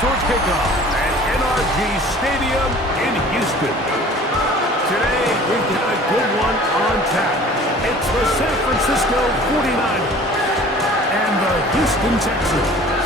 towards kickoff at NRG Stadium in Houston. Today, we've got a good one on tap. It's the San Francisco 49ers and the Houston Texans.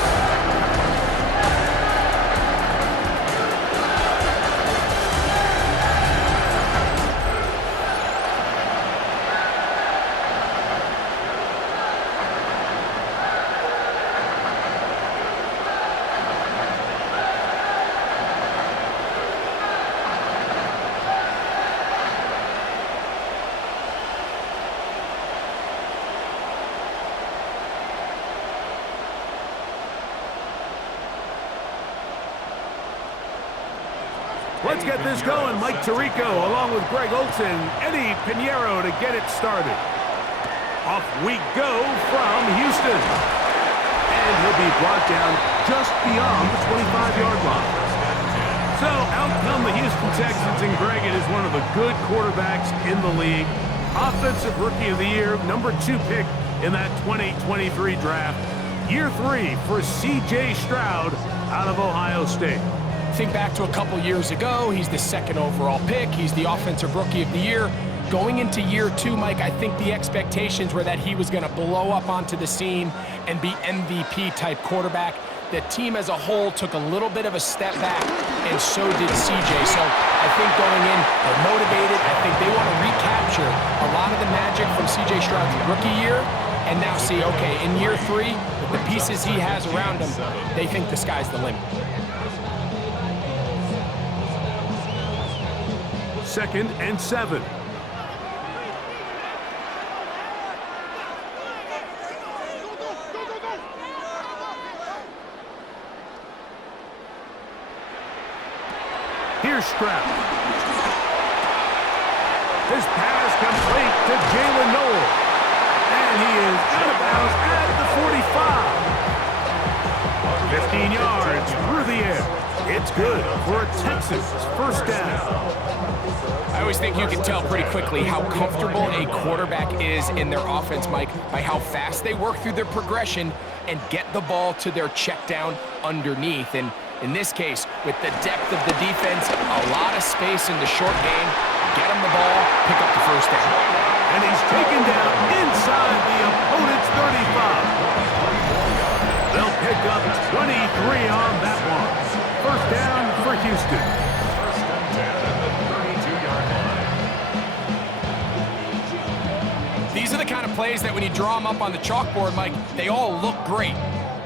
Let's get this going. Mike Tirico along with Greg Olson, Eddie Pinheiro to get it started. Off we go from Houston. And he'll be brought down just beyond the 25-yard line. So out come the Houston Texans, and Greg, it is one of the good quarterbacks in the league. Offensive Rookie of the Year, #2 pick in that 2023 draft. Year 3 for C.J. Stroud out of Ohio State. Think back to a couple years ago, he's the 2nd overall pick. He's the Offensive Rookie of the Year. Going into year 2, Mike, I think the expectations were that he was going to blow up onto the scene and be MVP-type quarterback. The team as a whole took a little bit of a step back, and so did CJ. So I think going in, they're motivated. I think they want to recapture a lot of the magic from CJ Stroud's rookie year and now see, okay, in year 3, with the pieces he has around him, they think the sky's the limit. 2nd and 7. Here's Stroud. His pass complete to Jalen Noel. And he is out of bounds at the 45. 15 yards through the air. It's good for a Texans first down. I always think you can tell pretty quickly how comfortable a quarterback is in their offense, Mike, by how fast they work through their progression and get the ball to their check down underneath. And in this case, with the depth of the defense, a lot of space in the short game, get him the ball, pick up the first down. And he's taken down inside the opponent's 35. They'll pick up 23 on that one. First down for Houston. These are the kind of plays that when you draw them up on the chalkboard, Mike, they all look great.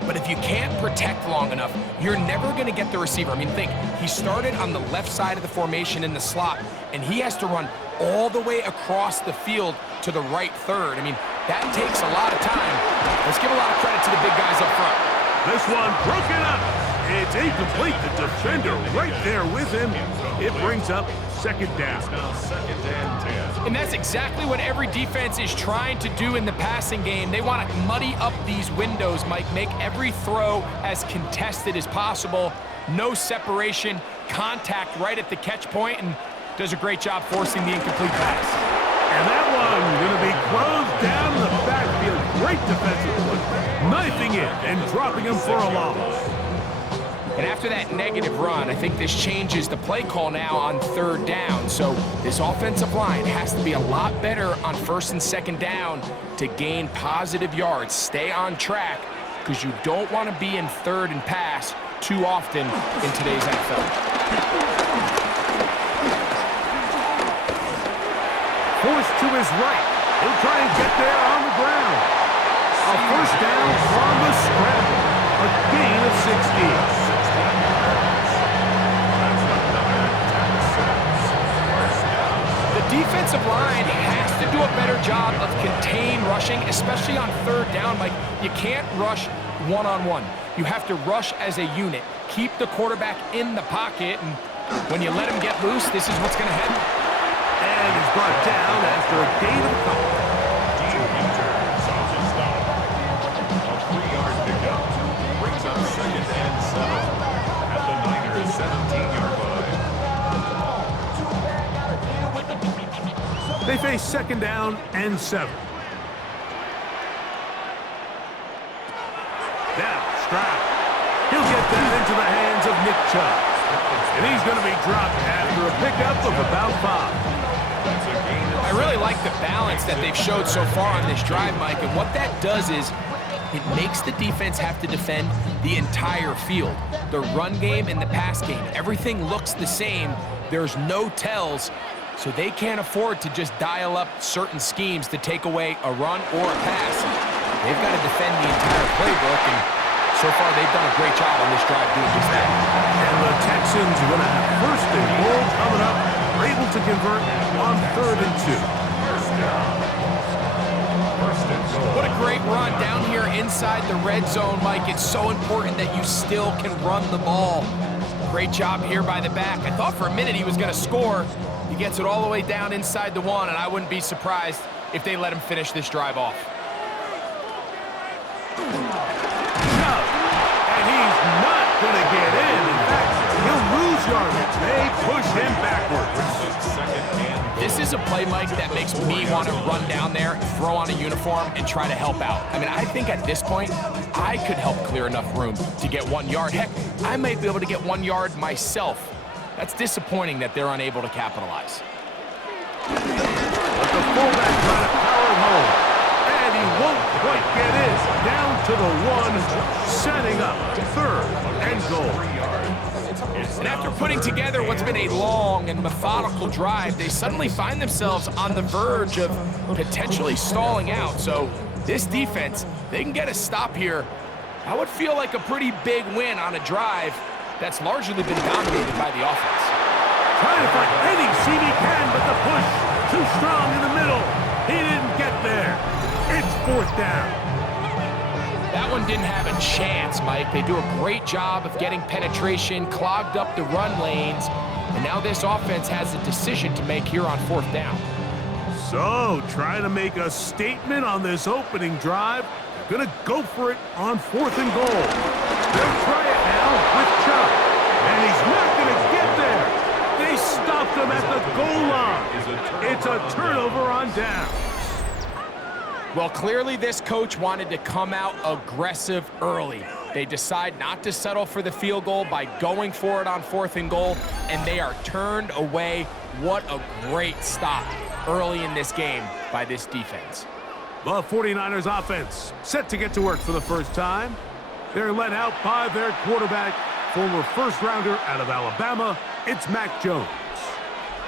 But if you can't protect long enough, you're never going to get the receiver. I mean, think, he started on the left side of the formation in the slot, and he has to run all the way across the field to the right third. I mean, that takes a lot of time. Let's give a lot of credit to the big guys up front. This one broken up. It's incomplete. The defender right there with him. It brings up 2nd down. And that's exactly what every defense is trying to do in the passing game. They want to muddy up these windows, Mike, make every throw as contested as possible. No separation, contact right at the catch point, and does a great job forcing the incomplete pass. And that one going to be closed down in the backfield. Great defensive play. Knifing it and dropping him for a loss. And after that negative run, I think this changes the play call now on 3rd down. So this offensive line has to be a lot better on 1st and 2nd down to gain positive yards. Stay on track, because you don't want to be in 3rd and pass too often in today's NFL. Forced to his right. He'll try and get there on the ground. A first down from the scramble. A gain of 16. Defensive line has to do a better job of contain rushing, especially on 3rd down. Like, you can't rush one-on-one. You have to rush as a unit. Keep the quarterback in the pocket, and when you let him get loose, this is what's going to happen. And he's brought down after a gain of a couple. A 3-yard pickup brings up 2nd and 7 at the Niners' 17-yard line. They face 2nd down and 7. Now, Stroud. He'll get that into the hands of Nick Chubb. And he's going to be dropped after a pickup of about 5. I really like the balance that they've showed so far on this drive, Mike, and what that does is it makes the defense have to defend the entire field. The run game and the pass game, everything looks the same. There's no tells, so they can't afford to just dial up certain schemes to take away a run or a pass. They've got to defend the entire playbook, and so far they've done a great job on this drive doing just that. And the Texans are going to have first and goal coming up. They're able to convert on 3rd and 2. What a great run down here inside the red zone, Mike. It's so important that you still can run the ball. Great job here by the back. I thought for a minute he was going to score. He gets it all the way down inside the 1, and I wouldn't be surprised if they let him finish this drive off. And he's not going to get in. In fact, he'll lose yardage. They push him backwards. This is a play, Mike, that makes me want to run down there, throw on a uniform, and try to help out. I mean, I think at this point, I could help clear enough room to get 1 yard. Heck, I might be able to get 1 yard myself. That's disappointing that they're unable to capitalize. But the fullback trying to power it home. And he won't quite get in. Down to the 1, setting up 3rd and goal. And after putting together what's been a long and methodical drive, they suddenly find themselves on the verge of potentially stalling out. So this defense, they can get a stop here. I would feel like a pretty big win on a drive that's largely been dominated by the offense. Trying to find any seam he can, but the push too strong in the middle. He didn't get there. It's 4th down. That one didn't have a chance, Mike. They do a great job of getting penetration, clogged up the run lanes, and now this offense has a decision to make here on 4th down. So, trying to make a statement on this opening drive. They're going to go for it on 4th and goal. They'll try it now with Chubb, and he's not going to get there. They stopped him at the goal line. It's a turnover on down. Well, clearly this coach wanted to come out aggressive early. They decide not to settle for the field goal by going for it on 4th and goal, and they are turned away. What a great stop early in this game by this defense. The 49ers offense set to get to work for the first time. They're led out by their quarterback, former first-rounder out of Alabama. It's Mac Jones.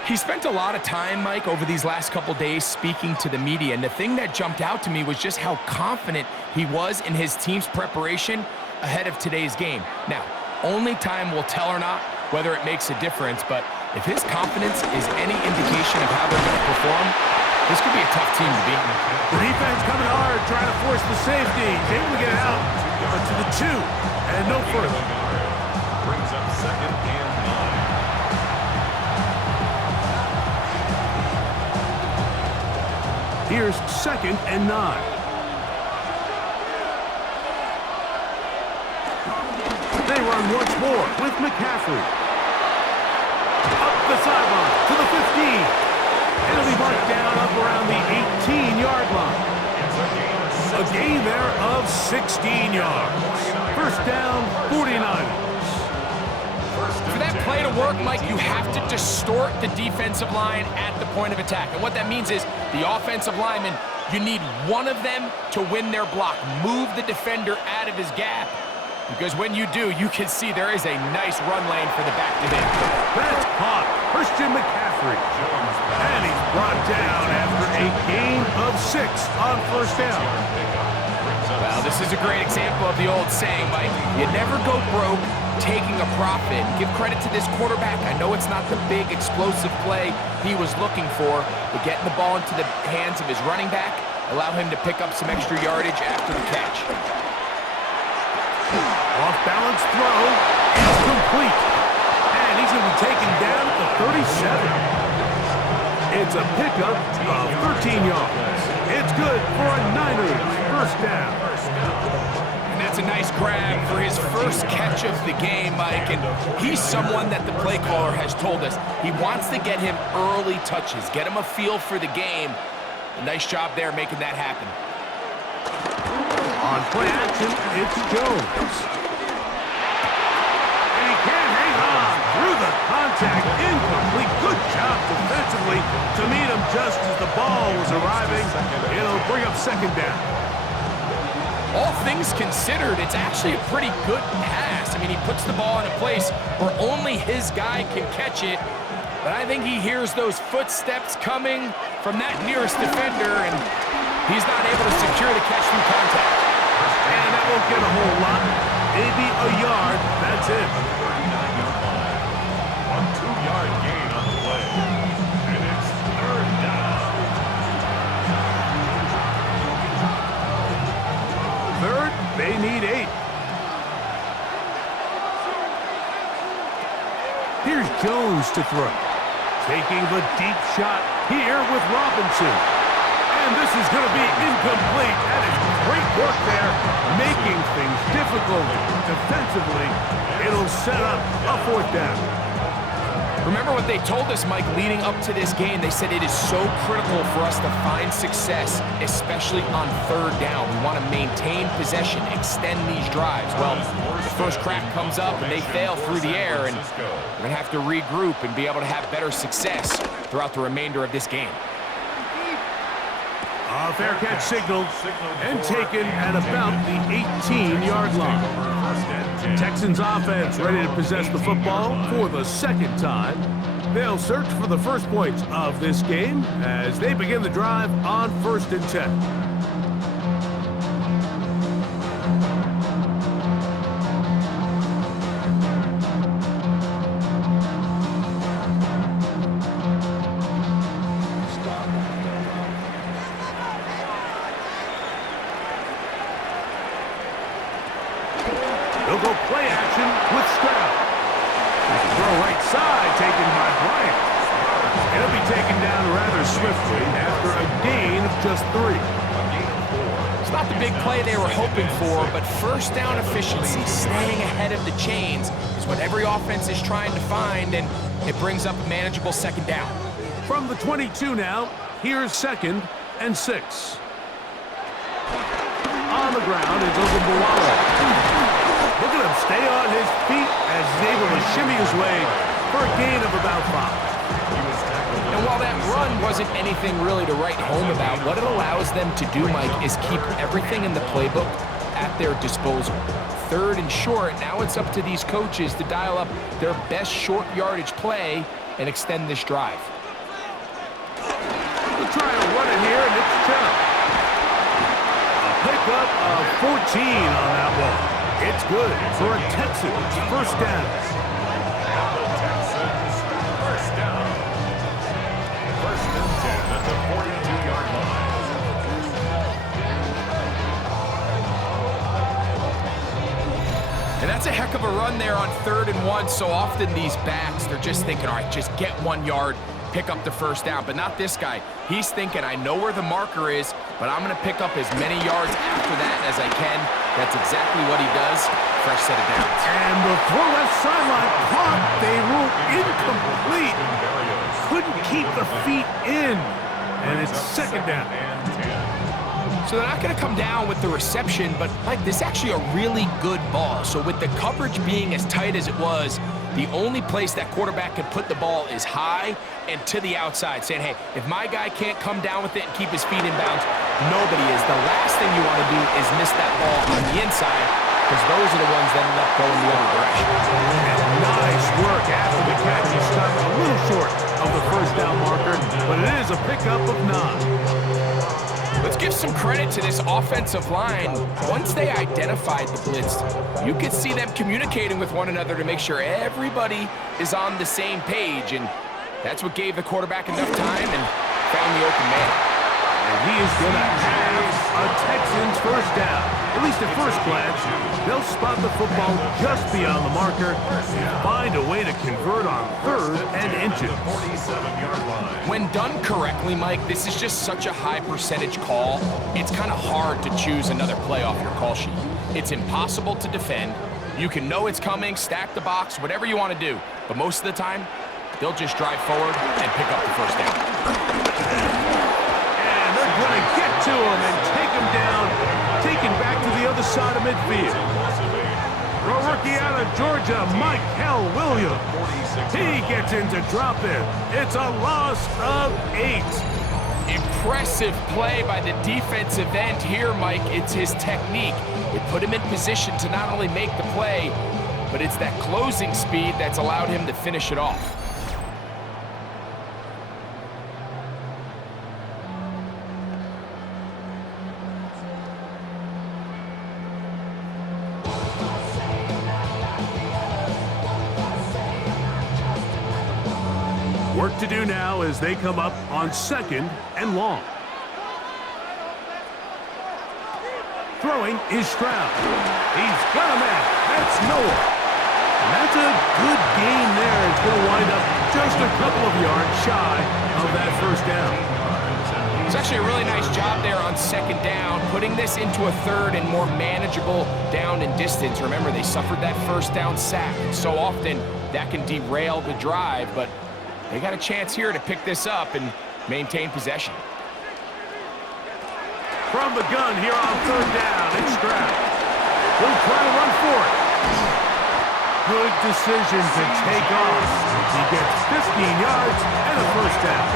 He spent a lot of time, Mike, over these last couple days speaking to the media, and the thing that jumped out to me was just how confident he was in his team's preparation ahead of today's game. Now, only time will tell or not whether it makes a difference, but if his confidence is any indication of how they're going to perform, this could be a tough team to beat. The defense coming hard, trying to force the safety. He's able to get it out, but to the 2, and no further. Brings up 2nd and 9. Here's 2nd and 9. They run once more with McCaffrey. Up the sideline to the 15. It'll be marked down up around the 18-yard line. A gain there of 16 yards. First down, 49ers. For that play to work, Mike, you have to distort the defensive line at the point of attack. And what that means is the offensive lineman, you need one of them to win their block. Move the defender out of his gap. Because when you do, you can see there is a nice run lane for the back to hit. That's caught. Christian McCaffrey. And he's brought down after a gain of 6 on first down. Well, this is a great example of the old saying, Mike. You never go broke taking a profit. Give credit to this quarterback. I know it's not the big explosive play he was looking for, but getting the ball into the hands of his running back, allow him to pick up some extra yardage after the catch. Off-balance throw is complete. And he's going to be taken down at the 37. It's a pickup of 13 yards. It's good for a Niners first down. And that's a nice grab for his first catch of the game, Mike. And he's someone that the play caller has told us he wants to get him early touches, get him a feel for the game. A nice job there making that happen. On play action, it's Jones. contact, incomplete. Good job defensively to meet him just as the ball was arriving. It'll bring up second down. All things considered, it's actually a pretty good pass. I mean, he puts the ball in a place where only his guy can catch it. But I think he hears those footsteps coming from that nearest defender, and he's not able to secure the catch through contact. And that won't get a whole lot. Maybe a yard. That's it. 39-yard line. A 2-yard gain on the play. And it's third down. Third, they need 8. Here's Jones to throw. Taking the deep shot here with Robinson. And this is going to be incomplete. That is great work there, making things difficult defensively. It'll set up a fourth down. Remember what they told us, Mike, leading up to this game. They said it is so critical for us to find success, especially on third down. We want to maintain possession, extend these drives. Well, the first crack comes up and they fail through the air, and we're going to have to regroup and be able to have better success throughout the remainder of this game. A fair catch signal and taken at about the 18-yard line. Texans offense ready to possess the football for the second time. They'll search for the first points of this game as they begin the drive on 1st and 10. They'll go play action with Stroud. Throw right side taken by Bryant. It'll be taken down rather swiftly after a gain of just 3. It's not the big play they were hoping for, but first down efficiency, staying ahead of the chains, is what every offense is trying to find, and it brings up a manageable second down. From the 22 now, here's 2nd and 6. On the ground is Ogunbowale. Look at him stay on his feet as he's able to shimmy his way for a gain of about 5. And while that run wasn't anything really to write home about, what it allows them to do, Mike, is keep everything in the playbook at their disposal. 3rd and short, now it's up to these coaches to dial up their best short yardage play and extend this drive. We'll try to run it here, and it's Chubb. A pickup of 14 on that one. It's good for a Texans first down. The Texans first down. 1st and 10 at the 42-yard line. And that's a heck of a run there on 3rd and 1. So often these backs, they're just thinking, all right, just get 1 yard, pick up the first down. But not this guy. He's thinking, I know where the marker is, but I'm going to pick up as many yards after that as I can. That's exactly what he does. Fresh set of downs. And the throw left sideline caught. They ruled incomplete. Couldn't keep the feet in. And it's 2nd down. So they're not going to come down with the reception, but like this is actually a really good ball. So with the coverage being as tight as it was, the only place that quarterback can put the ball is high and to the outside, saying, hey, if my guy can't come down with it and keep his feet in bounds, nobody is. The last thing you want to do is miss that ball on the inside, because those are the ones that end up going the other direction. And nice work after the catch. He stopped a little short of the first down marker, but it is a pickup of 9. Let's give some credit to this offensive line. Once they identified the blitz, you could see them communicating with one another to make sure everybody is on the same page, and that's what gave the quarterback enough time and found the open man. And he is going to have a Texans first down. At least at first glance, they'll spot the football just beyond the marker and find a way to convert on 3rd and inches. 47-yard line. When done correctly, Mike, this is just such a high percentage call. It's kind of hard to choose another play off your call sheet. It's impossible to defend. You can know it's coming, stack the box, whatever you want to do. But most of the time, they'll just drive forward and pick up the first down. And they're going to get to him and take him down, taken back to the other side of midfield. The rookie out of Georgia, Michael Williams. He gets in to drop it. It's a loss of 8. Impressive play by the defensive end here, Mike. It's his technique. It put him in position to not only make the play, but it's that closing speed that's allowed him to finish it off. Work to do now as they come up on 2nd and long. Throwing is Stroud. He's got a man. That's Noah. And that's a good gain there. It's going to wind up just a couple of yards shy of that first down. It's actually a really nice job there on 2nd down, putting this into a 3rd and more manageable down and distance. Remember, they suffered that first down sack. So often that can derail the drive, but they got a chance here to pick this up and maintain possession. From the gun here on 3rd down, it's Stroud. He'll try to run for it. Good decision to take off. He gets 15 yards and a first down.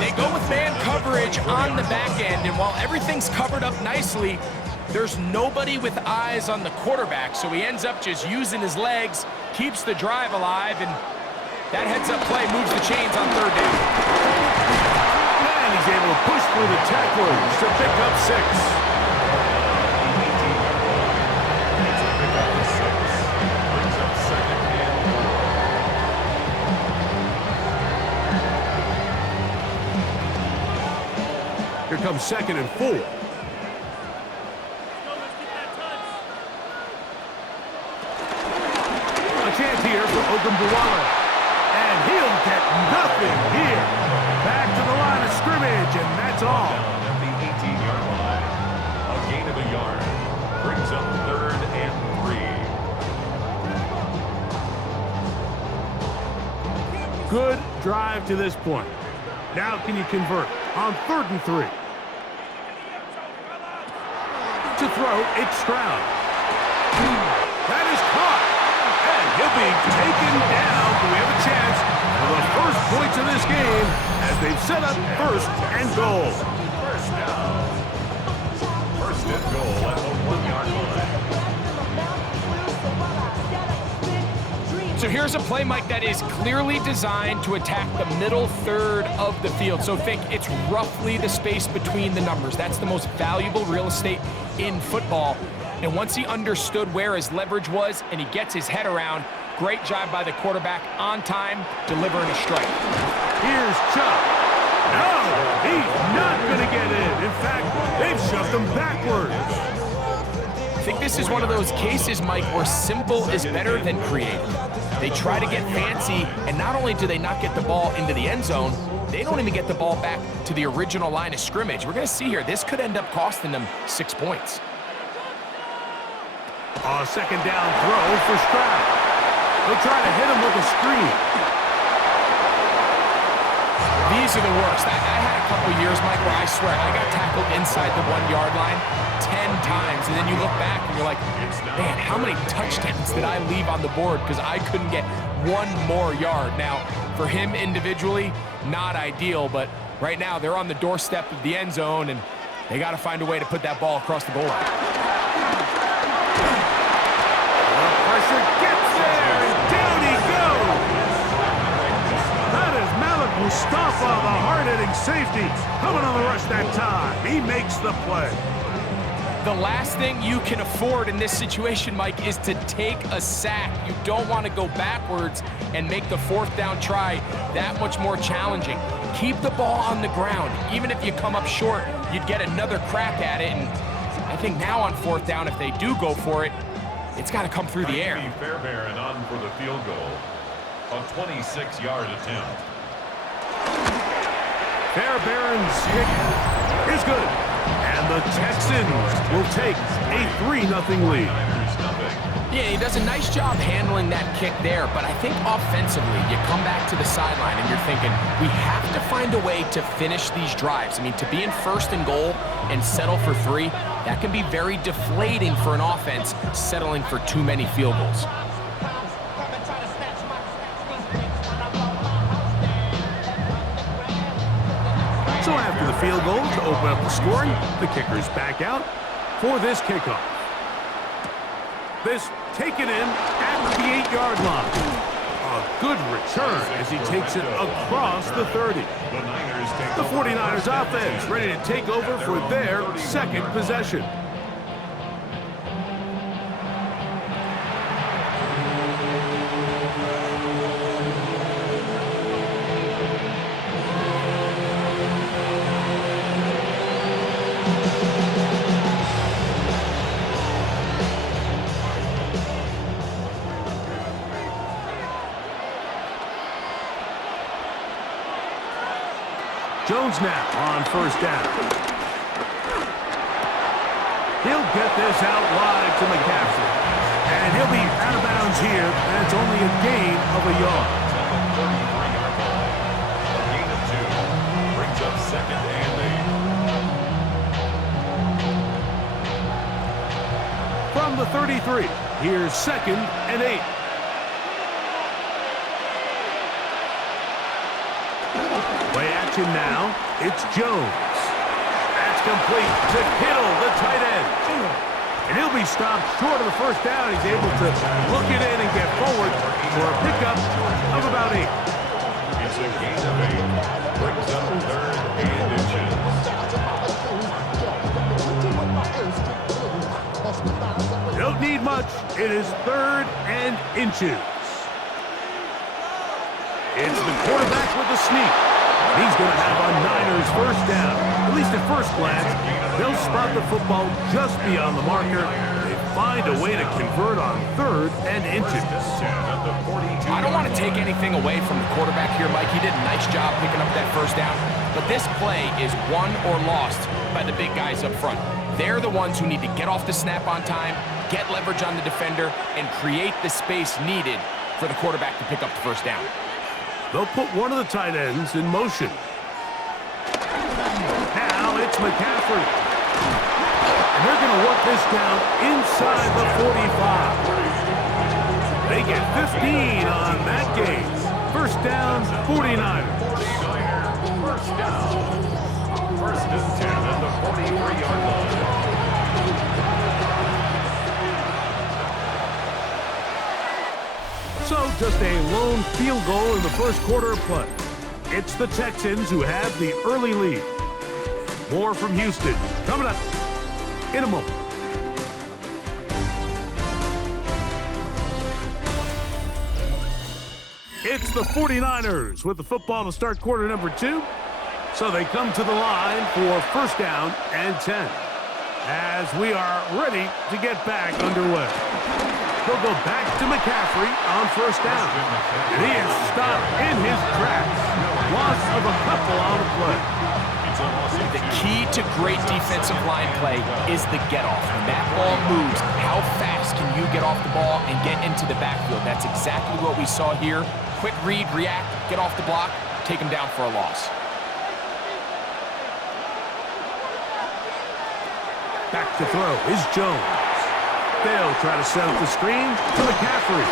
They go with man coverage on the back end, and while everything's covered up nicely, there's nobody with eyes on the quarterback, so he ends up just using his legs, keeps the drive alive, and that heads-up play moves the chains on 3rd down. And he's able to push through the tacklers to pick up 6. Here comes 2nd and 4. A chance here for Ogunbowale. And he'll get nothing here. Back to the line of scrimmage, and that's all. Down at the 18-yard line. A gain of a yard. Brings up 3rd and 3. Good drive to this point. Now can you convert on 3rd and 3? To throw, it's Stroud. That is caught. And he'll be taken down. Do we have a chance for the first points of this game as they've set up 1st and goal? First down. 1st and goal at the 1-yard line. So here's a play, Mike, that is clearly designed to attack the middle 3rd of the field. So think it's roughly the space between the numbers. That's the most valuable real estate in football. And once he understood where his leverage was and he gets his head around, great job by the quarterback on time, delivering a strike. Here's Chubb. No, he's not going to get in. In fact, they've shoved him backwards. I think this is one of those cases, Mike, where simple is better than creative. They try to get fancy, and not only do they not get the ball into the end zone, they don't even get the ball back to the original line of scrimmage. We're going to see here, this could end up costing them 6 points. A 2nd down throw for Stroud. They'll try to hit him with a screen. These are the worst. I had a couple years, Mike, where I swear I got tackled inside the 1-yard line 10 times, and then you look back and you're like, man, how many touchdowns did I leave on the board because I couldn't get one more yard? Now, for him individually, not ideal, but right now they're on the doorstep of the end zone, and they got to find a way to put that ball across the goal line. The pressure gets there, and down he goes. That is Malik Mustafa, the hard-hitting safety, coming on the rush that time. He makes the play. The last thing you can afford in this situation, Mike, is to take a sack. You don't want to go backwards and make the 4th down try that much more challenging. Keep the ball on the ground. Even if you come up short, you'd get another crack at it. And I think now on 4th down, if they do go for it, it's got to come through the air. Fairbairn on for the field goal. A 26-yard attempt. Fairbairn's kick is good. And the Texans will take a 3-0 lead. Yeah, he does a nice job handling that kick there, but I think offensively, you come back to the sideline and you're thinking, we have to find a way to finish these drives. I mean, to be in first and goal and settle for 3, that can be very deflating for an offense settling for too many field goals. So after the field goal to open up the scoring, the kicker's back out for this kickoff. This taken in at the 8-yard line. A good return as he takes it across the 30. The 49ers offense ready to take over for their second possession. Jones now on first down. He'll get this out wide to McCaffrey. And he'll be out of bounds here, and it's only a gain of a yard. A gain of 2 brings up second and 8. From the 33, here's second and 8. Play action now. It's Jones. That's complete to Kittle, the tight end. And he'll be stopped short of the first down. He's able to look it in and get forward for a pickup of about 8. It's a gain of 8. Brings up third and inches. You don't need much. It is third and inches. It's the quarterback with the sneak. He's going to have a Niners first down. At least at first glance, they'll spot the football just beyond the marker. They find a way to convert on third and inches. I don't want to take anything away from the quarterback here, Mike. He did a nice job picking up that first down. But this play is won or lost by the big guys up front. They're the ones who need to get off the snap on time, get leverage on the defender, and create the space needed for the quarterback to pick up the first down. They'll put one of the tight ends in motion. Now it's McCaffrey. And they're going to work this down inside the 45. They get 15 on that game. First down, 49ers. First down. First and 10 at the 43-yard line. So just a lone field goal in the first quarter of play. It's the Texans who have the early lead. More from Houston coming up in a moment. It's the 49ers with the football to start quarter number 2. So they come to the line for first down and 10. As we are ready to get back underway. He'll go back to McCaffrey on first down. And he is stopped in his tracks. Loss of a couple on the play. The key to great defensive line play is the get-off. When that ball moves, how fast can you get off the ball and get into the backfield? That's exactly what we saw here. Quick read, react, get off the block, take him down for a loss. Back to throw is Jones. They'll try to set up the screen to McCaffrey.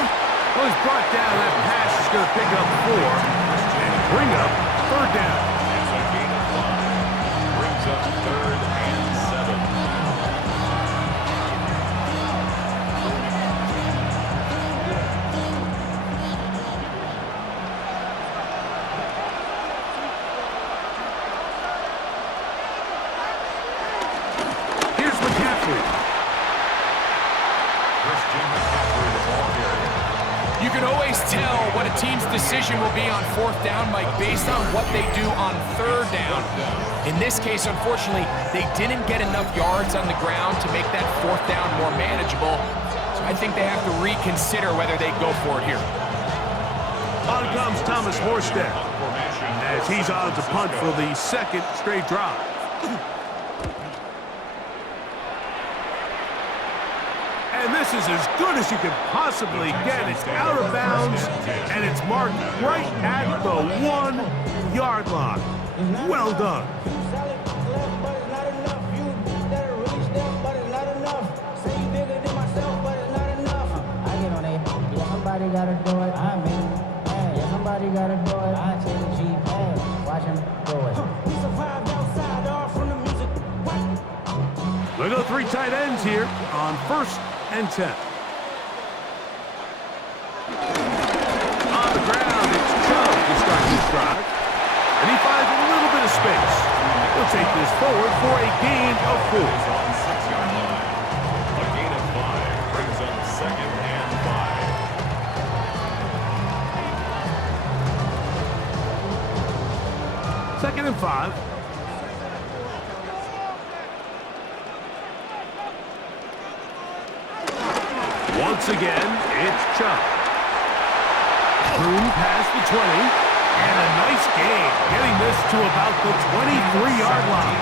Well, he's brought down. That pass is going to pick up 4 and bring up third down. It's a gain of 5. Brings up third and 7. Here's McCaffrey. You can always tell what a team's decision will be on fourth down, Mike, based on what they do on third down. In this case, unfortunately, they didn't get enough yards on the ground to make that fourth down more manageable. So I think they have to reconsider whether they go for it here. On comes Thomas Morstead as he's on to punt for the second straight drive. And And this is as good as you can possibly get. It's out of bounds, and it's marked right at the 1-yard line. Well done. Somebody gotta do it. I mean, hey, somebody gotta do it. I take the Jeep, hey, watch him do it. We survived outside, all from the music. We'll go 3 tight ends here on 1st and 10. On the ground, it's Chubb to start his drive. And he finds a little bit of space. He'll take this forward for a gain of 4. On the 6-yard line. A gain of 5 brings up 2nd and 5. Second and 5. Once again, it's Chubb. Boom past the 20. And a nice gain, getting this to about the 23-yard line.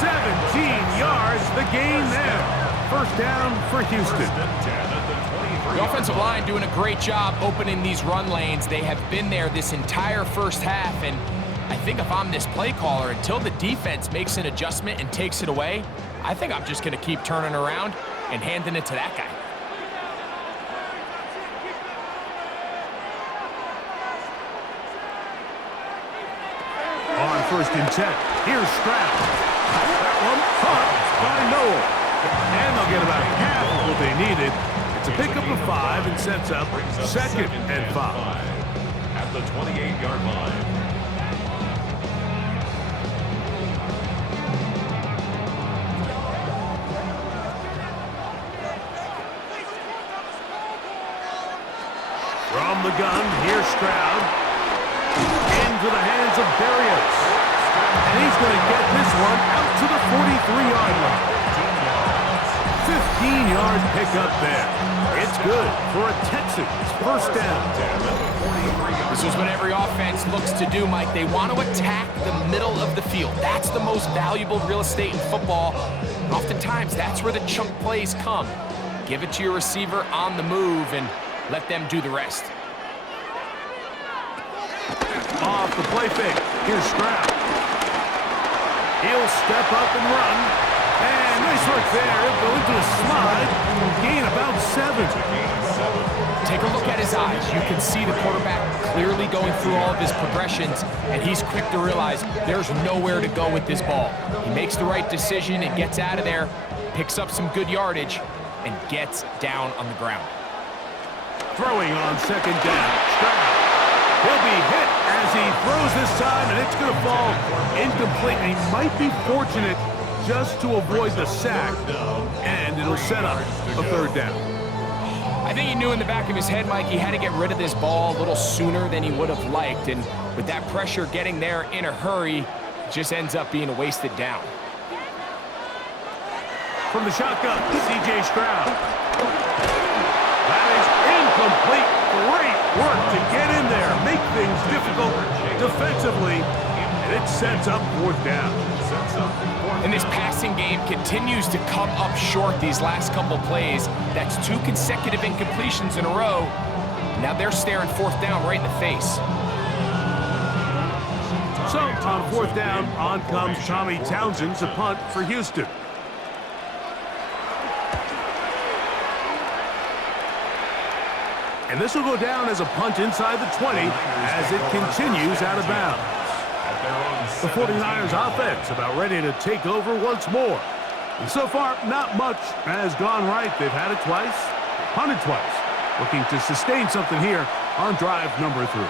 17 yards, the gain there. First down for Houston. The offensive line doing a great job opening these run lanes. They have been there this entire first half, and I think if I'm this play caller, until the defense makes an adjustment and takes it away, I think I'm just going to keep turning around and handing it to that guy. On 1st and 10, here's Stroud. That one caught by Noel. And they'll get about half of what they needed. It's a pickup of 5 and sets up 2nd and 5. At the 28-yard line. From the gun, here's Stroud. Into the hands of Berrios. And he's going to get this one out to the 43-yard line. 15-yard pickup there. It's good for a Texans first down. This is what every offense looks to do, Mike. They want to attack the middle of the field. That's the most valuable real estate in football. And oftentimes, that's where the chunk plays come. Give it to your receiver on the move and let them do the rest. Off the play fake. Here's Stroud. He'll step up and run. And nice work there. He'll go into a slide. Gain about 7. Take a look at his eyes. You can see the quarterback clearly going through all of his progressions, and he's quick to realize there's nowhere to go with this ball. He makes the right decision and gets out of there, picks up some good yardage, and gets down on the ground. Throwing on 2nd down. Stroud. He'll be hit as he throws this time, and it's going to fall incomplete. And he might be fortunate just to avoid the sack, and it'll set up a 3rd down. I think he knew in the back of his head, Mike, he had to get rid of this ball a little sooner than he would have liked, and with that pressure getting there in a hurry, it just ends up being a wasted down. From the shotgun, C.J. Stroud. That is incomplete. Great work to get in there, make things difficult defensively, and it sets up 4th down. And this passing game continues to come up short these last couple plays. That's 2 consecutive incompletions in a row. Now they're staring 4th down right in the face. So on 4th down, on comes Tommy Townsend to punt for Houston. And this will go down as a punt inside the 20 as it continues out of bounds. The 49ers offense about ready to take over once more. And so far, not much has gone right. They've had it twice, punted twice, looking to sustain something here on drive number 3.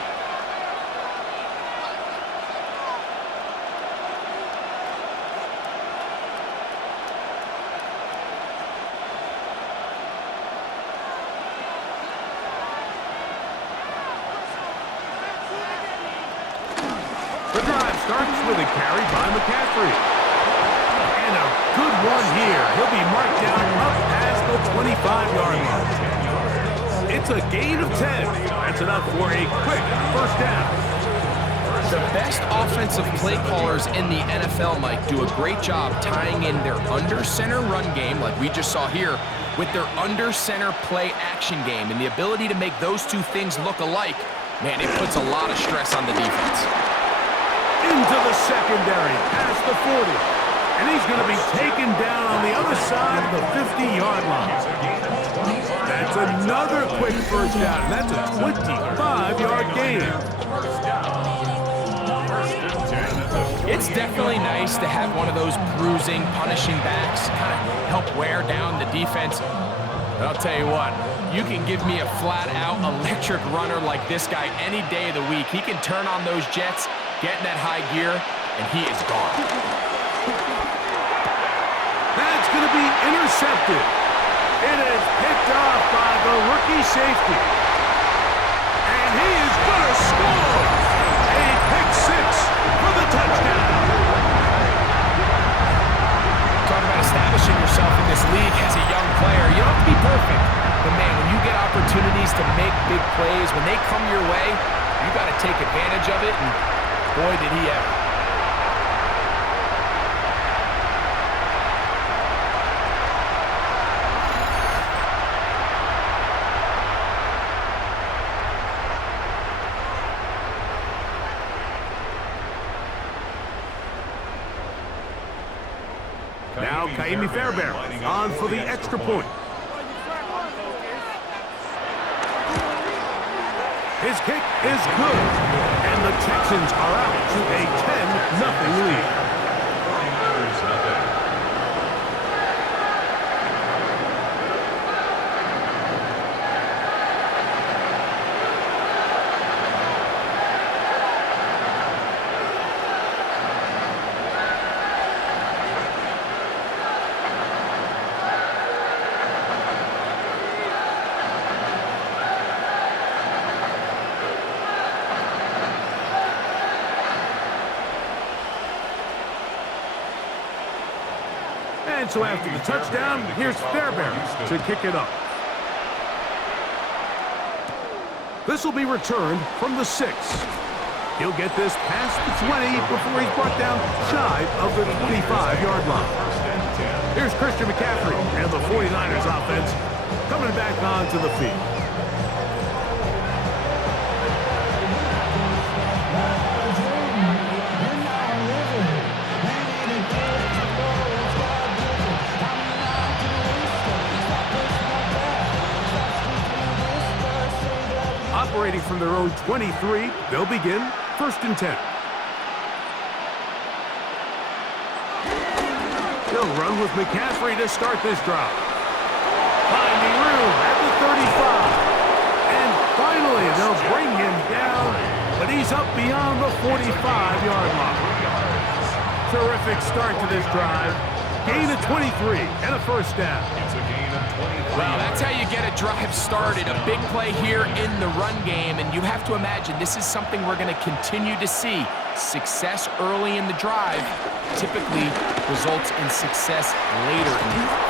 The drive starts with a carry by McCaffrey. And a good one here. He'll be marked down up past the 25-yard line. It's a gain of 10. That's enough for a quick first down. The best offensive play callers in the NFL, Mike, do a great job tying in their under-center run game, like we just saw here, with their under-center play action game and the ability to make those two things look alike, man, it puts a lot of stress on the defense. Into the secondary, past the 40. And he's going to be taken down on the other side of the 50-yard line. That's another quick first down. That's a 25-yard gain. It's definitely nice to have one of those bruising, punishing backs kind of help wear down the defense. But I'll tell you what, you can give me a flat-out electric runner like this guy any day of the week. He can turn on those jets, get in that high gear, and he is gone. That's going to be intercepted. It is picked off by the rookie safety. And he is going to score. A pick six for the touchdown. Talk about establishing yourself in this league as a young player. You don't have to be perfect. But, man, when you get opportunities to make big plays, when they come your way, you got to take advantage of it. And, boy, did he ever. Now Kaimi Fairbairn on for the extra point. His kick is good, and the Texans are out to a 10-0 lead. And so after the touchdown, here's Fairbairn to kick it up. This will be returned from the 6. He'll get this past the 20 before he's brought down shy of the 25-yard line. Here's Christian McCaffrey and the 49ers offense coming back onto the field. Operating from their own 23, they'll begin 1st and 10. They'll run with McCaffrey to start this drive. Finding room at the 35. And finally, they'll bring him down, but he's up beyond the 45-yard line. Terrific start to this drive. Gain of 23 and a first down. Well, that's how you get a drive started. A big play here in the run game, and you have to imagine this is something we're going to continue to see. Success early in the drive typically results in success later in the drive.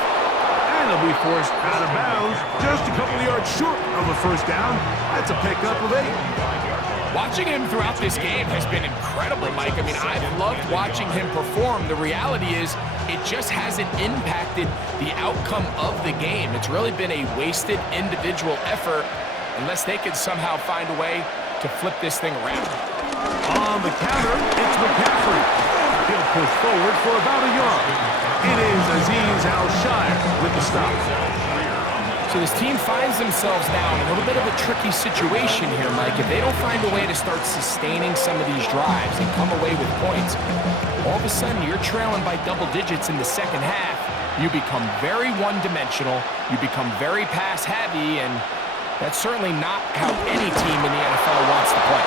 And he'll be forced out of bounds just a couple of yards short of a first down. That's a pickup of 8. Watching him throughout this game has been incredible, Mike. I mean, I've loved watching him perform. The reality is it just hasn't impacted the outcome of the game. It's really been a wasted individual effort unless they can somehow find a way to flip this thing around. On the counter, it's McCaffrey. He'll push forward for about a yard. It is Azeez Al-Shire with the stop. So this team finds themselves now in a little bit of a tricky situation here, Mike. If they don't find a way to start sustaining some of these drives and come away with points, all of a sudden you're trailing by double digits in the second half. You become very one-dimensional. You become very pass-heavy, and that's certainly not how any team in the NFL wants to play.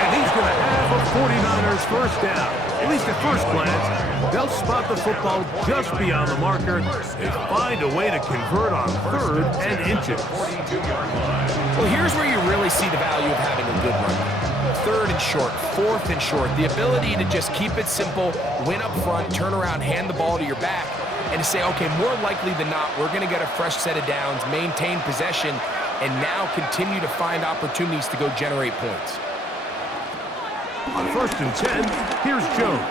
And he's going to have a 49ers first down. At least at first glance, they'll spot the football just beyond the marker and find a way to convert on 3rd and inches. Well, here's where you really see the value of having a good run. 3rd and short, 4th and short. The ability to just keep it simple, win up front, turn around, hand the ball to your back, and to say, okay, more likely than not, we're going to get a fresh set of downs, maintain possession, and now continue to find opportunities to go generate points. On 1st and 10, here's Jones.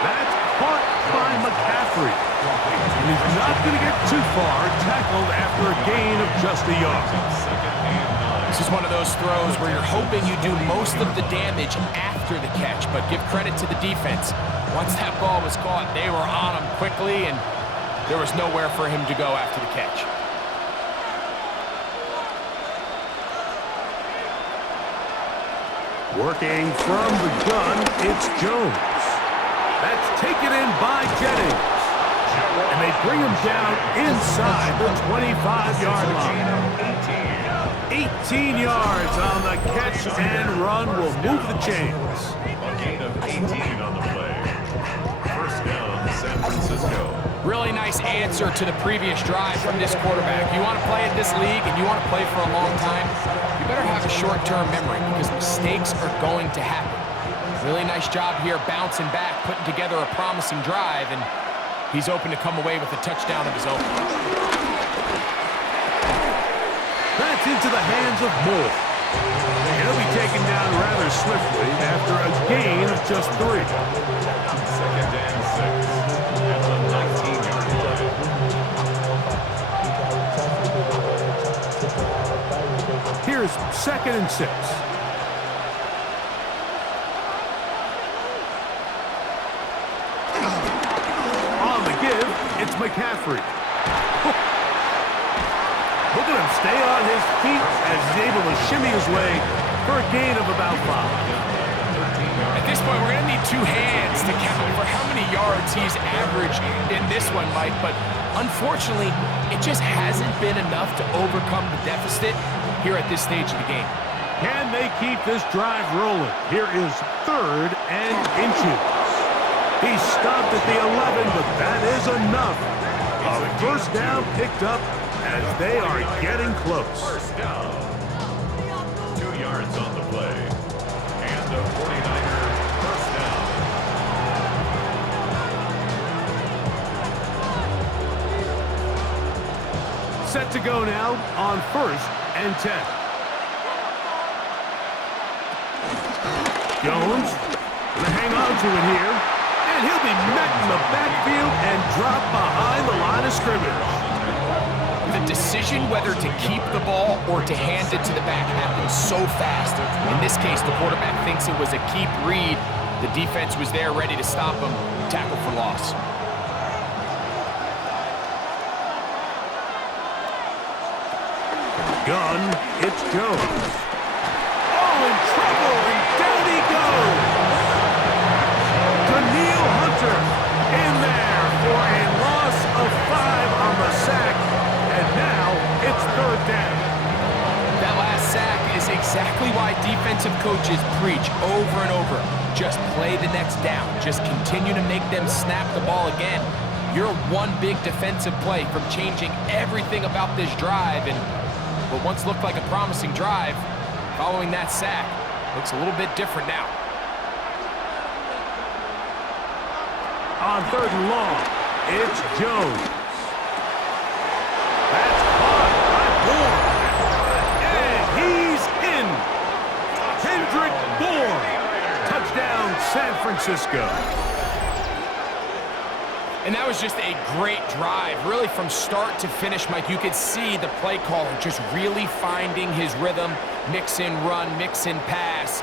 That's caught by McCaffrey. McCaffrey. And he's not going to get too far, tackled after a gain of just a yard. This is one of those throws where you're hoping you do most of the damage after the catch, but give credit to the defense. Once that ball was caught, they were on him quickly, and there was nowhere for him to go after the catch. Working from the gun, it's Jones. That's taken in by Jennings. And they bring him down inside the 25-yard line. 18 yards on the catch and run will move the chains. A gain of 18 on the play. First down, San Francisco. Really nice answer to the previous drive from this quarterback. You want to play in this league and you want to play for a long time, you better have a short-term memory because mistakes are going to happen. Really nice job here bouncing back, putting together a promising drive, and he's open to come away with a touchdown of his own. That's into the hands of Moore. He'll be taken down rather swiftly after a gain of just 3. Second and 6. At the 19-yard line. Here's 2nd and 6. On the give, it's McCaffrey. Look at him stay on his feet as he's able to shimmy his way for a gain of about 5. At this point, we're going to need 2 hands to count for how many yards he's averaged in this one, Mike. But unfortunately, it just hasn't been enough to overcome the deficit here at this stage of the game. Can they keep this drive rolling? Here is 3rd and inches. He stopped at the 11, but that is enough. A first down picked up as they are getting close. First down. 2 yards on the play. And the 49er first down. Set to go now on 1st and 10. Jones going to hang on to it here. And he'll be met in the backfield and dropped behind the line of scrimmage. The decision whether to keep the ball or to hand it to the back happens so fast. In this case, the quarterback thinks it was a keep read. The defense was there ready to stop him. Tackle for loss. Gun, it's Jones. Oh, in trouble, and down he goes. Daniil Hunter in there for a loss of 5 on the sack, and now it's 3rd down. That last sack is exactly why defensive coaches preach over and over. Just play the next down. Just continue to make them snap the ball again. You're one big defensive play from changing everything about this drive, and what once looked like a promising drive, following that sack, looks a little bit different now. On 3rd and long, it's Jones. That's caught by Bourne. And he's in. Kendrick Bourne. Touchdown, San Francisco. And that was just a great drive, really from start to finish, Mike. You could see the play caller just really finding his rhythm, mix in run, mix in pass.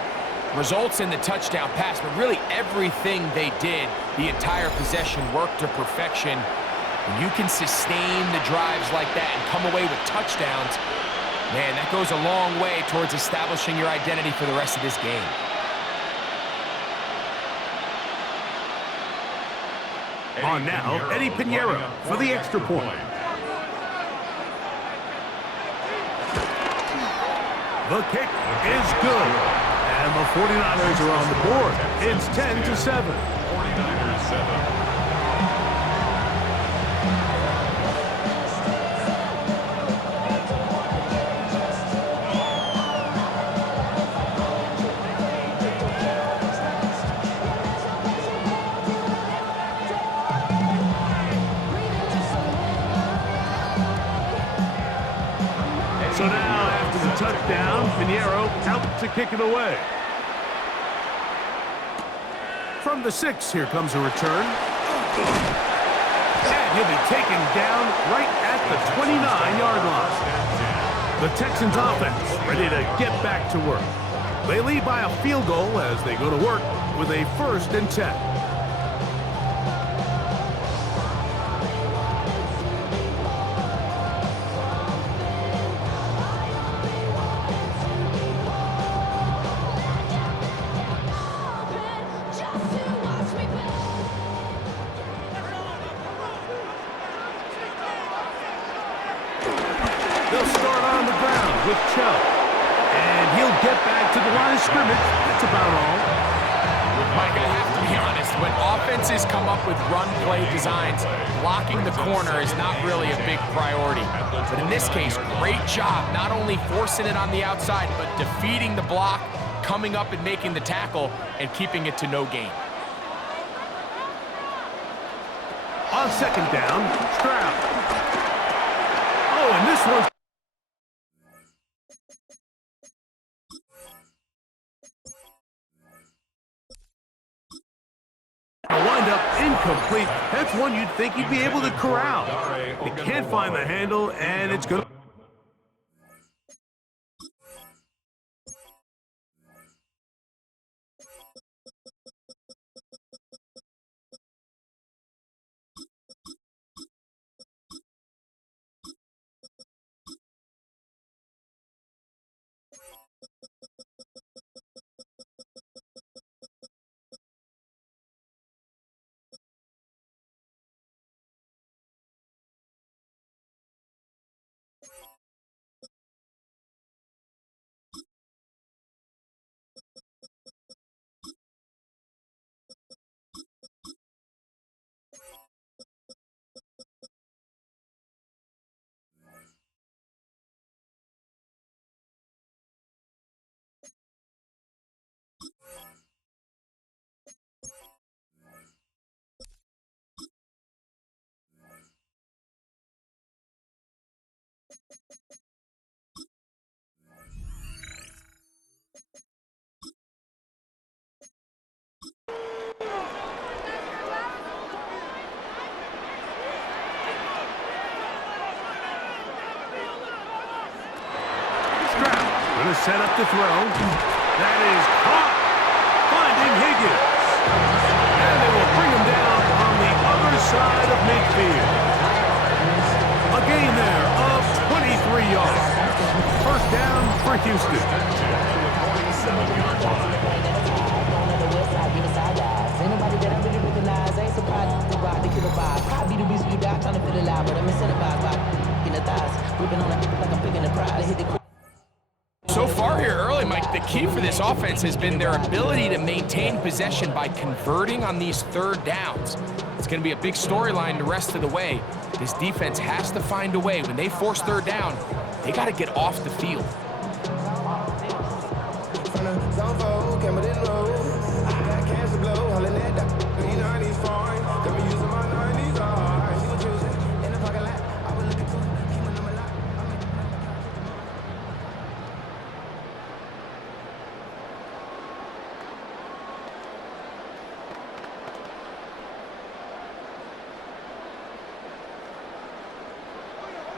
Results in the touchdown pass, but really everything they did, the entire possession worked to perfection. When you can sustain the drives like that and come away with touchdowns, man, that goes a long way towards establishing your identity for the rest of this game. On now, Eddie Pinheiro for the extra point. The kick is good. And the 49ers are on the board. It's 10-7. 49ers 7. So now, after the touchdown, Pinheiro out to kick it away. From the 6, here comes a return. taken down right at the 29-yard line. The Texans offense ready to get back to work. They lead by a field goal as they go to work with a 1st and 10. They'll start on the ground with Chubb. And he'll get back to the line of scrimmage. That's about all. Mike, I have to be honest. When offenses come up with run-play designs, blocking the corner is not really a big priority. But in this case, great job not only forcing it on the outside, but defeating the block, coming up and making the tackle, and keeping it to no gain. On 2nd down, Stroud. Oh, and this one's wind up incomplete. That's one you'd think you'd be able to corral. They can't find the handle, and it's going to... Going to set up the throw. That is caught. Finding Higgins. And they will bring him down on the other side of midfield. A gain there of 23 yards. 1st down for Houston. Anybody that I really recognize ain't surprised to ride the killer vibe. I be the reason you die trying to feel alive, but I'm incentivized by in the thighs. Whipping on it like I'm picking the prize. Hit the So far here early, Mike, the key for this offense has been their ability to maintain possession by converting on these 3rd downs. It's going to be a big storyline the rest of the way. This defense has to find a way. When they force 3rd down, they got to get off the field.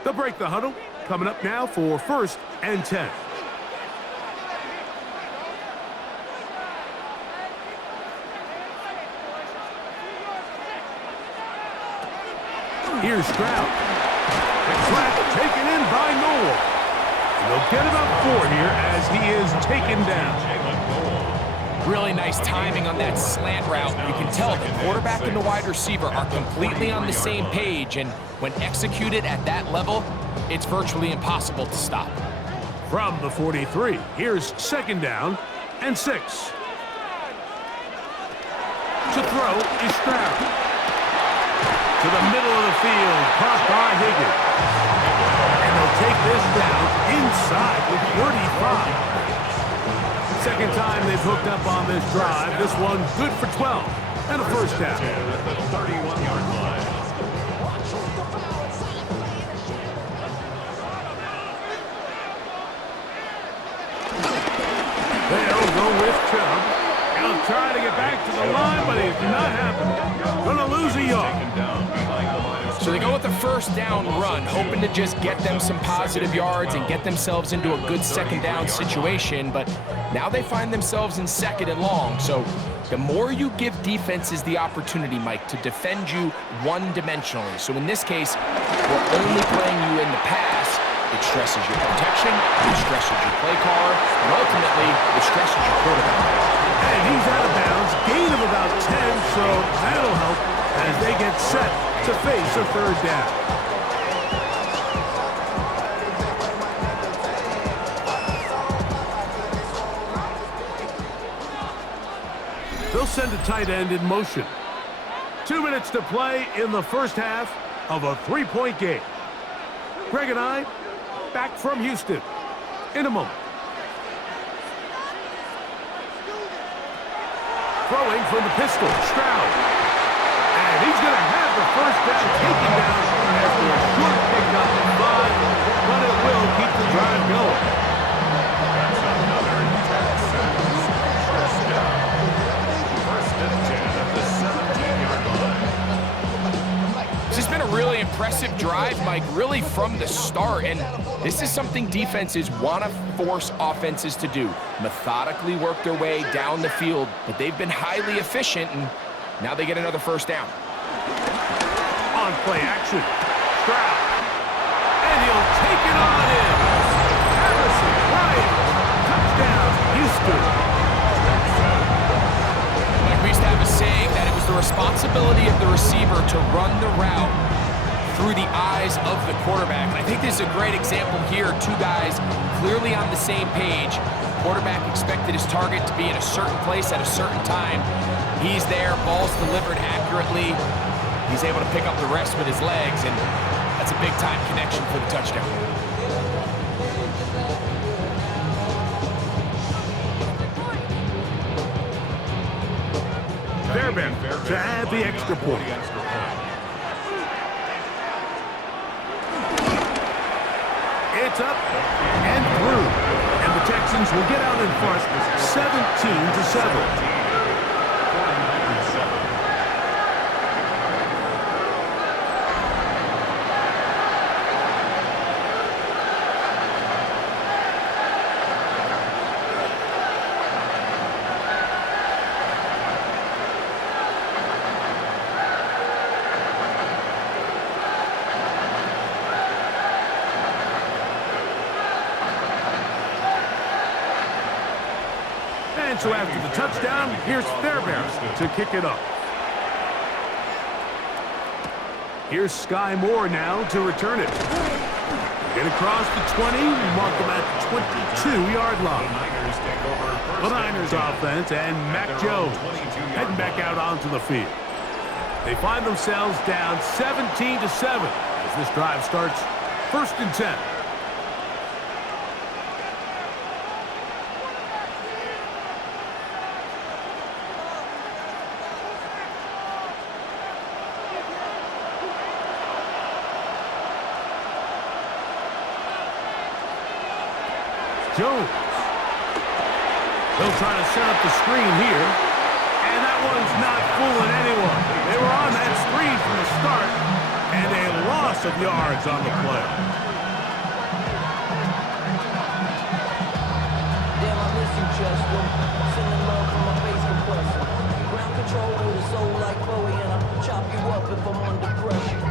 They'll break the huddle. Coming up now for 1st and 10. Here's Stroud. Flat taken in by Noel. And they'll get about 4 here as he is taken down. Really nice timing on that slant route. You can tell the quarterback and the wide receiver are completely on the same page, and when executed at that level, it's virtually impossible to stop. From the 43, here's 2nd down and 6. To throw is Stroud. To the middle of the field, caught by Higgins. And they'll take this down inside the 35. 2nd time they've hooked up on this drive. This one good for 12 and a 1st down. At the 31-yard line. They'll go with Chubb. He'll try to get back to the line, but it's not happening. Gonna lose a yard. So they go with the first down run, hoping to just get them some positive yards and get themselves into a good second down situation, but now they find themselves in second and long. So the more you give defenses the opportunity, Mike, to defend you one-dimensionally. So in this case, we're only playing you in the pass. It stresses your protection, it stresses your play caller, and ultimately, it stresses your quarterback. And he's out of bounds, gain of about 10, so that'll help as they get set to face a third down. They'll send a tight end in motion. 2 minutes to play in the first half of a 3-point game. Greg and I, back from Houston in a moment. Throwing from the pistol, Stroud. And he's going to have the first down taken down after a short pickup of 5, but it will keep the drive going. That's another Texans first down. First and 10 at the 17-yard line. This has been a really impressive drive, Mike, really from the start. And this is something defenses want to force offenses to do. Methodically work their way down the field, but they've been highly efficient, and now they get another first down. On play action, Stroud. And he'll take it on in. Harrison Bryant, touchdown, Houston. Like we used to have a saying that it was the responsibility of the receiver to run the route through the eyes of the quarterback. And I think this is a great example here. Two guys clearly on the same page. Quarterback expected his target to be in a certain place at a certain time. He's there, ball's delivered accurately. He's able to pick up the rest with his legs, and that's a big-time connection for the touchdown. Fairbairn to add the extra point. It's up and through, and the Texans will get out in front 17-7. And so after the touchdown, here's Fairbairn to kick it up. Here's Sky Moore now to return it. Get across the 20, mark them at the 22-yard line. The Niners offense and Mac Jones heading back out onto the field. They find themselves down 17-7 as this drive starts 1st and 10. Jones. They'll try to set up the screen here. And that one's not fooling anyone. They were on that screen from the start. And a loss of yards on the play. Damn, I miss you, Chester. Sending love from my bass compressor. Ground control with a soul like Bowie, and I'll chop you up if I'm under pressure.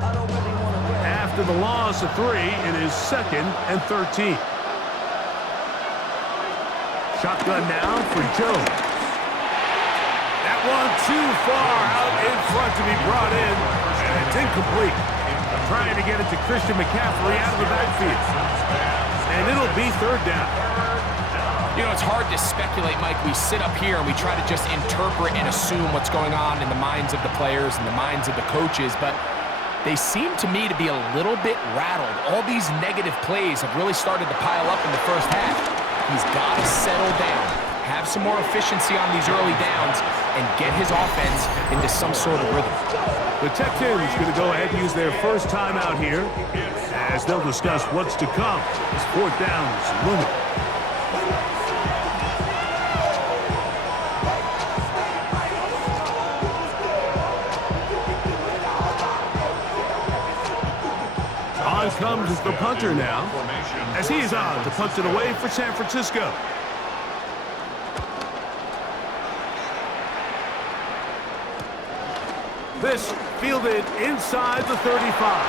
I don't really want to rap. After the loss of 3, it is 2nd and 13. Shotgun now for Jones. That one too far out in front to be brought in, and it's incomplete. Trying to get it to Christian McCaffrey out of the backfield. And it'll be 3rd down. You know, it's hard to speculate, Mike. We sit up here and we try to just interpret and assume what's going on in the minds of the players and the minds of the coaches, but they seem to me to be a little bit rattled. All these negative plays have really started to pile up in the first half. He's got to settle down, have some more efficiency on these early downs, and get his offense into some sort of rhythm. The Texans going to go ahead and use their first time out here as they'll discuss what's to come. This 4th down is looming. On comes the punter now, as he is on to punt it away for San Francisco. This fielded inside the 35.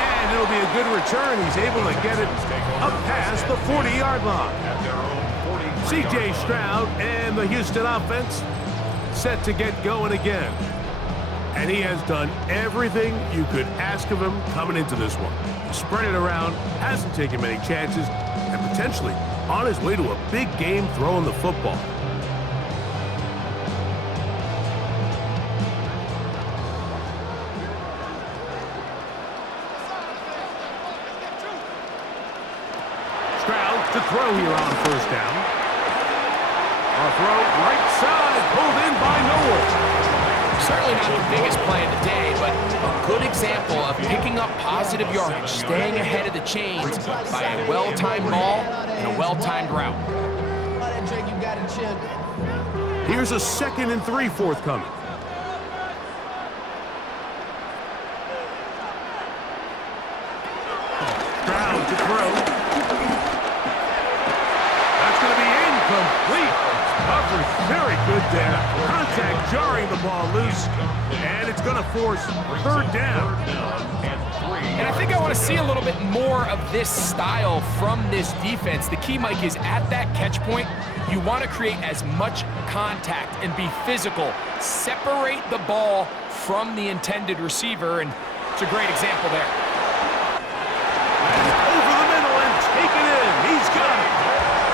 And it'll be a good return. He's able to get it up past the 40-yard line. C.J. Stroud and the Houston offense set to get going again. And he has done everything you could ask of him coming into this one. He spread it around, hasn't taken many chances, and potentially on his way to a big game throwing the football. To throw here on first down. A throw right side, pulled in by Noel. Certainly not the biggest play of the day, but a good example of picking up positive yardage, staying ahead of the chains by a well-timed ball and a well-timed route. Here's a 2nd and 3 forthcoming. Stroud to throw. Complete. Coverage very good there. Contact jarring the ball loose. And it's going to force 3rd down. And I think I want to see a little bit more of this style from this defense. The key, Mike, is at that catch point, you want to create as much contact and be physical. Separate the ball from the intended receiver, and it's a great example there. Over the middle and take it in. He's got it.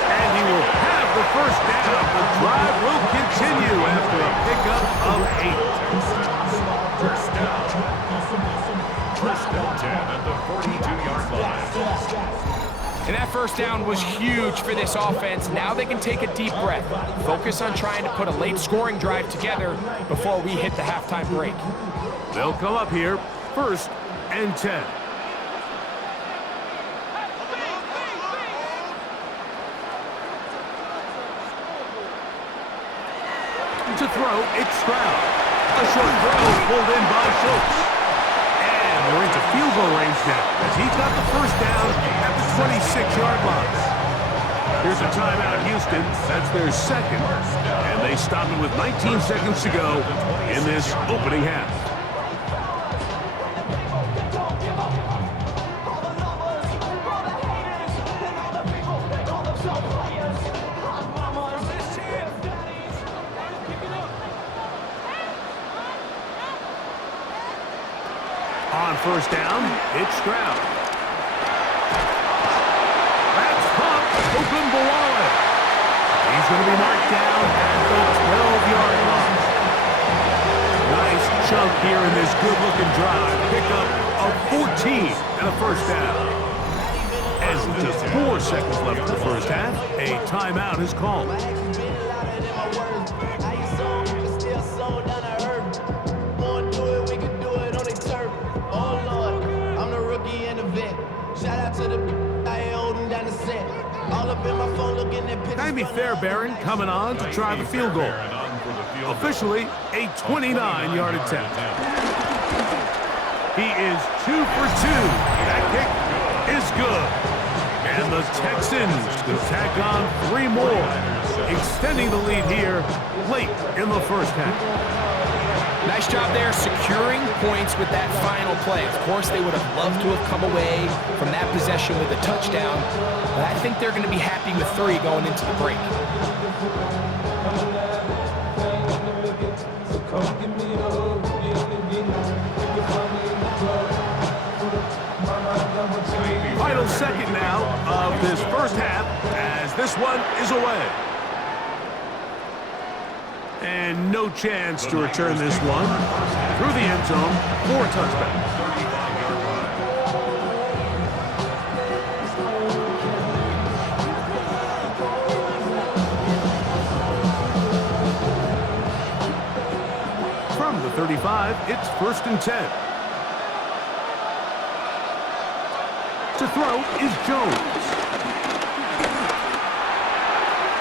And he will have the first down. The drive will continue after a pickup of 8. First down. First and 10 at the 42-yard line. And that first down was huge for this offense. Now they can take a deep breath. Focus on trying to put a late scoring drive together before we hit the halftime break. They'll come up here, 1st and 10. To throw, it's Stroud. A short throw pulled in by Schultz. And they're into field goal range now as he's got the first down at the 26-yard line. Here's a timeout, Houston. That's their 2nd. And they stop it with 19 seconds to go in this opening half. On first down, it's Stroud. That's pumped. Ogunbowale. He's going to be marked down at the 12-yard line. Nice chunk here in this good-looking drive. Pickup of 14 and a first down. And just 4 seconds left in the first half. A timeout is called. Timmy Fairbairn coming on to try the field goal. Officially a 29-yard attempt. He is 2 for 2. That kick is good. And the Texans will tack on 3 more, extending the lead here late in the first half. Nice job there securing points with that final play. Of course, they would have loved to have come away from that possession with a touchdown, but I think they're going to be happy with 3 going into the break. Final second now of this first half as this one is away. And no chance to return this one through the end zone for a touchdown. From the 35, it's 1st and 10. To throw is Jones.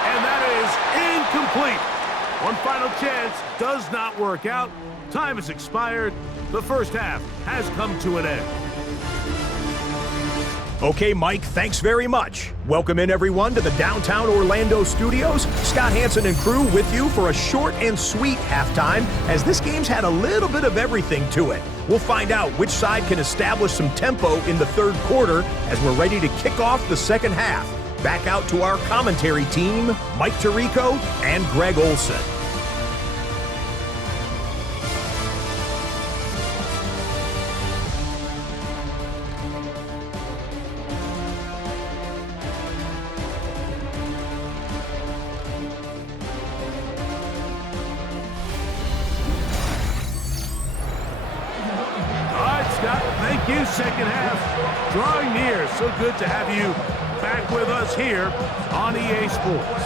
And that is incomplete. One final chance does not work out. Time has expired. The first half has come to an end. Okay, Mike, thanks very much. Welcome in, everyone, to the downtown Orlando studios. Scott Hansen and crew with you for a short and sweet halftime, as this game's had a little bit of everything to it. We'll find out which side can establish some tempo in the third quarter as we're ready to kick off the second half. Back out to our commentary team, Mike Tirico and Greg Olson. Thank you, second half. Drawing near. So good to have you back with us here on EA Sports.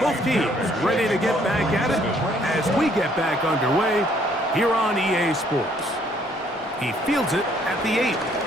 Both teams ready to get back at it as we get back underway here on EA Sports. He fields it at the 8.